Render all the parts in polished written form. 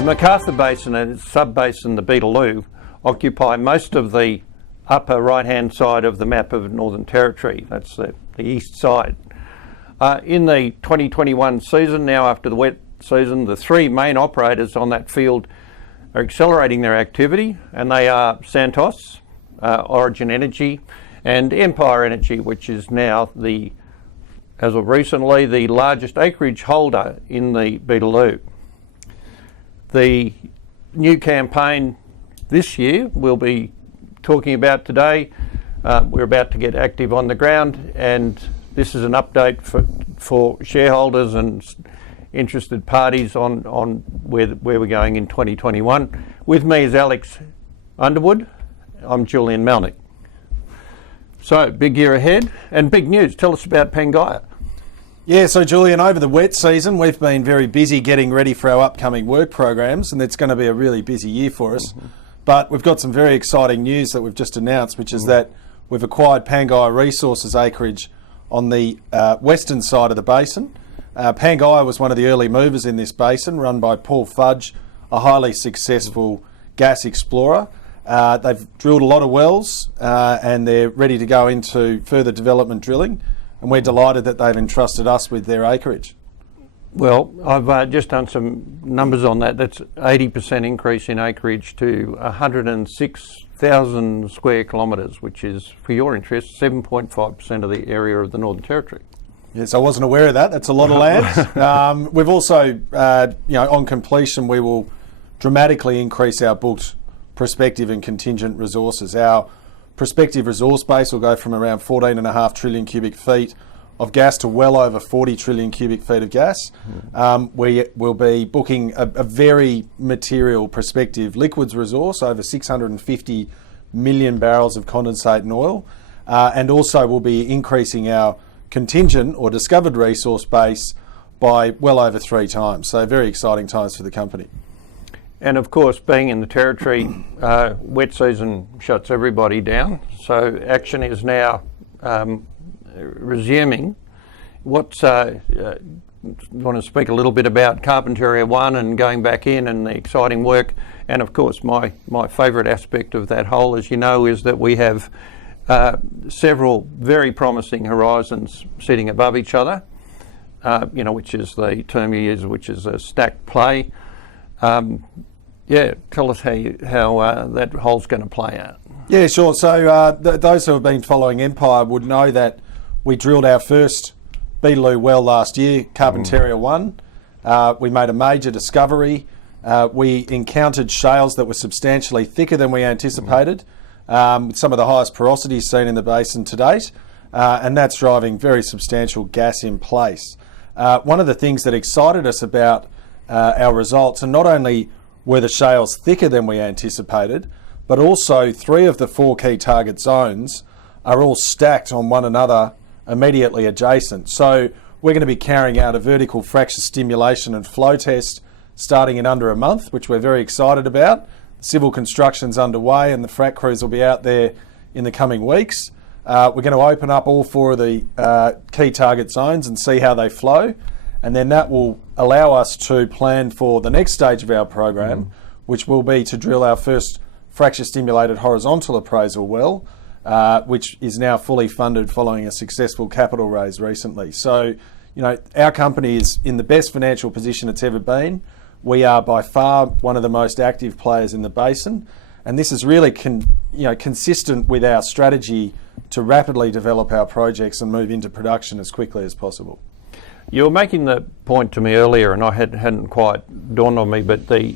The McArthur Basin and its Sub-Basin, the Beetaloo, occupy most of the upper right-hand side of the map of Northern Territory. That's the east side. In the 2021 season, now after the wet season, the three main operators on that field are accelerating their activity, and they are Santos, Origin Energy, and Empire Energy, which is now as of recently, the largest acreage holder in the Beetaloo. The new campaign this year we'll be talking about today. We're about to get active on the ground, and this is an update for shareholders and interested parties on where we're going in 2021. With me is Alex Underwood. I'm Julian Malnic. So, big year ahead and big news. Tell us about Pangaea. Yeah, so Julian, over the wet season, we've been very busy getting ready for our upcoming work programs, and it's going to be a really busy year for us. Mm-hmm. But we've got some very exciting news that we've just announced, which is that we've acquired Pangaea Resources acreage on the western side of the basin. Pangaea was one of the early movers in this basin, run by Paul Fudge, a highly successful gas explorer. They've drilled a lot of wells and they're ready to go into further development drilling, and we're delighted that they've entrusted us with their acreage. Well, I've just done some numbers on that. That's 80% increase in acreage to 106,000 square kilometres, which is, for your interest, 7.5% of the area of the Northern Territory. Yes, I wasn't aware of that. That's a lot of land. We've also, on completion, we will dramatically increase our booked prospective and contingent resources. Our prospective resource base will go from around 14.5 trillion cubic feet of gas to well over 40 trillion cubic feet of gas. We will be booking a very material prospective liquids resource, over 650 million barrels of condensate and oil, and also we'll be increasing our contingent or discovered resource base by well over 3 times. So very exciting times for the company. And of course, being in the Territory, wet season shuts everybody down. So action is now resuming. Want to speak a little bit about Carpentaria 1 and going back in and the exciting work. And of course, my favourite aspect of that hole, as you know, is that we have several very promising horizons sitting above each other, which is the term you use, which is a stacked play. Tell us how that hole's going to play out. Yeah, sure. So those who have been following Empire would know that we drilled our first Beetaloo well last year, Carpentaria 1. We made a major discovery. We encountered shales that were substantially thicker than we anticipated, with some of the highest porosities seen in the basin to date, and that's driving very substantial gas in place. One of the things that excited us about our results, and not only were the shales thicker than we anticipated, but also 3 of the 4 key target zones are all stacked on one another immediately adjacent. So we're going to be carrying out a vertical fracture stimulation and flow test starting in under a month, which we're very excited about. Civil construction's underway and the frac crews will be out there in the coming weeks. We're going to open up all 4 of the key target zones and see how they flow, and then that will allow us to plan for the next stage of our program, which will be to drill our first fracture stimulated horizontal appraisal well, which is now fully funded following a successful capital raise recently. So, our company is in the best financial position it's ever been. We are by far one of the most active players in the basin, and this is really consistent with our strategy to rapidly develop our projects and move into production as quickly as possible. You were making the point to me earlier, and I hadn't quite dawned on me, but the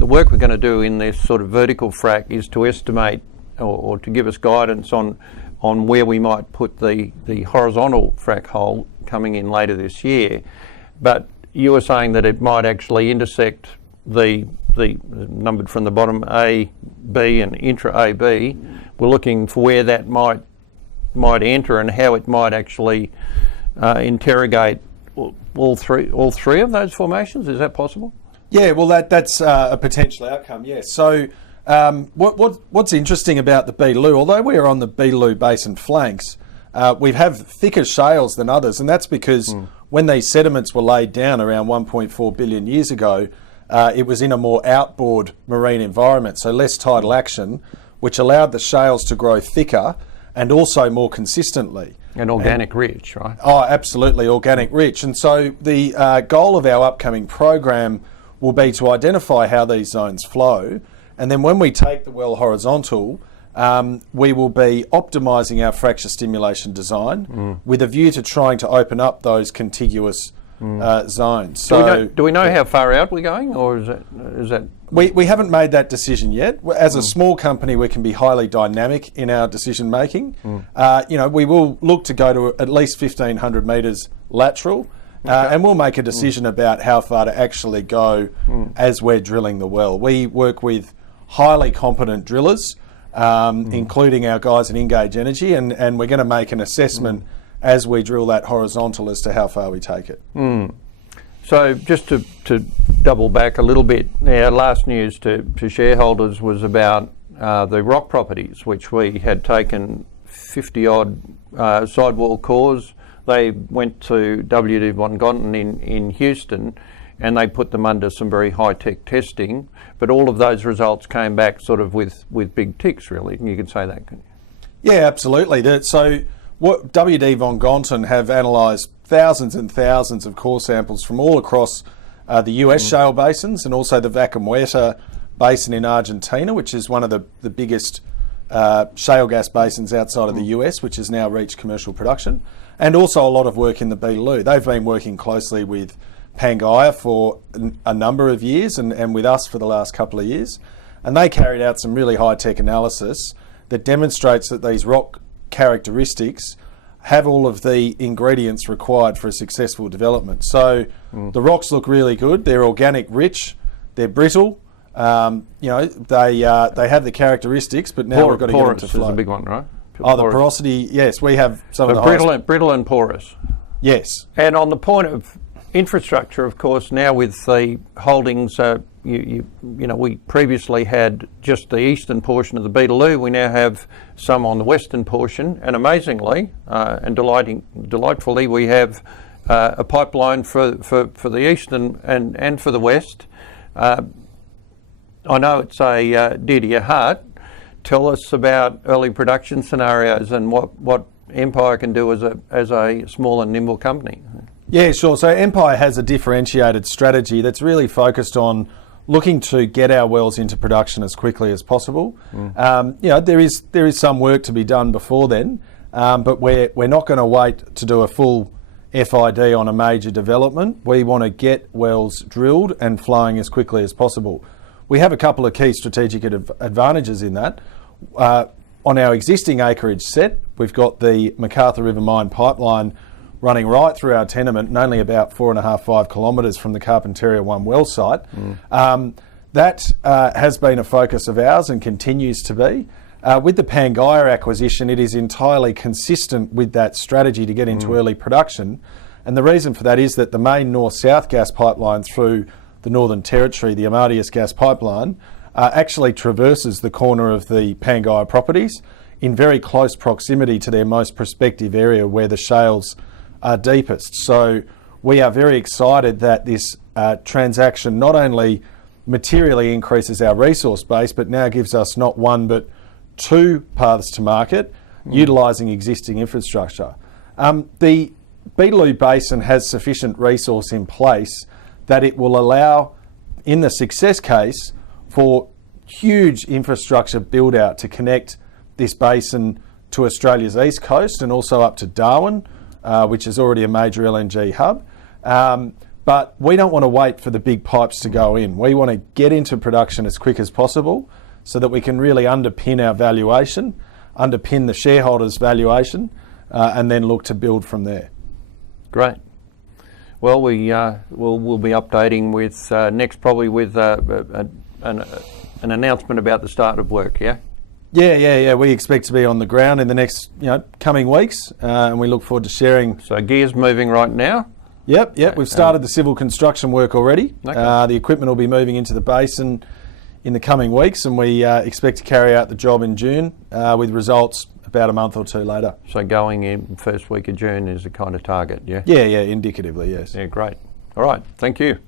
work we're going to do in this sort of vertical frac is to estimate or to give us guidance on where we might put the horizontal frac hole coming in later this year. But you were saying that it might actually intersect the numbered from the bottom A, B, and intra AB. We're looking for where that might enter and how it might actually interrogate all three of those formations. Is that possible? Yeah, well, that's a potential outcome. Yes. So what's interesting about the Beetaloo, although we are on the Beetaloo Basin flanks, we have thicker shales than others, and that's because when these sediments were laid down around 1.4 billion years ago, it was in a more outboard marine environment, so less tidal action, which allowed the shales to grow thicker and also more consistently. And organic rich, right? Oh, absolutely, organic rich. And so the goal of our upcoming program will be to identify how these zones flow. And then when we take the well horizontal, we will be optimising our fracture stimulation design with a view to trying to open up those contiguous zones. So, do we know how far out we're going, or is that? We haven't made that decision yet. As a small company, we can be highly dynamic in our decision making. We will look to go to at least 1,500 metres lateral, and we'll make a decision about how far to actually go as we're drilling the well. We work with highly competent drillers, including our guys at Engage Energy, and we're going to make an assessment as we drill that horizontal as to how far we take it. So just to double back a little bit, our last news to shareholders was about the rock properties, which we had taken 50-odd sidewall cores. They went to WD Von Gonten in Houston, and they put them under some very high-tech testing. But all of those results came back sort of with big ticks, really. You can say that, couldn't you? Yeah, absolutely. So what WD Von Gonten have analysed thousands and thousands of core samples from all across the US shale basins, and also the Vaca Muerta basin in Argentina, which is one of the biggest shale gas basins outside of the US, which has now reached commercial production, and also a lot of work in the Beetaloo. They've been working closely with Pangaea for a number of years and with us for the last couple of years, and they carried out some really high-tech analysis that demonstrates that these rock characteristics have all of the ingredients required for a successful development. So the rocks look really good. They're organic rich. They're brittle. They have the characteristics, but now we've got to get them to flow. Porous is a big one, right? The porosity, yes. We have some of the brittle and porous. Yes. And on the point of infrastructure, of course, now with the holdings, we previously had just the eastern portion of the Beetaloo. We now have some on the western portion, and amazingly and delightfully, we have a pipeline for the east and for the west. I know it's a dear to your heart. Tell us about early production scenarios and what Empire can do as a small and nimble company. Yeah, sure. So Empire has a differentiated strategy that's really focused on looking to get our wells into production as quickly as possible. There is some work to be done before then, but we're not going to wait to do a full FID on a major development. We want to get wells drilled and flowing as quickly as possible. We have a couple of key strategic advantages in that. On our existing acreage set, we've got the McArthur River Mine pipeline running right through our tenement, and only about 4.5-5 kilometres from the Carpentaria 1 well site. That has been a focus of ours and continues to be. With the Pangaea acquisition, it is entirely consistent with that strategy to get into early production. And the reason for that is that the main north-south gas pipeline through the Northern Territory, the Amadeus gas pipeline, actually traverses the corner of the Pangaea properties in very close proximity to their most prospective area where the shales are deepest. So we are very excited that this transaction not only materially increases our resource base, but now gives us not one but two paths to market, utilising existing infrastructure. The Beetaloo Basin has sufficient resource in place that it will allow, in the success case, for huge infrastructure build out to connect this basin to Australia's east coast and also up to Darwin, which is already a major LNG hub. But we don't want to wait for the big pipes to go in. We want to get into production as quick as possible so that we can really underpin our valuation, underpin the shareholders' valuation, and then look to build from there. Great. Well, we'll be updating with next probably with an announcement about the start of work. Yeah. Yeah. We expect to be on the ground in the next coming weeks, and we look forward to sharing. So gears moving right now. Yep. We've started the civil construction work already. Okay. The equipment will be moving into the basin in the coming weeks, and we expect to carry out the job in June with results about a month or two later. So going in first week of June is the kind of target, yeah? Yeah, indicatively, yes. Yeah, great. All right, thank you.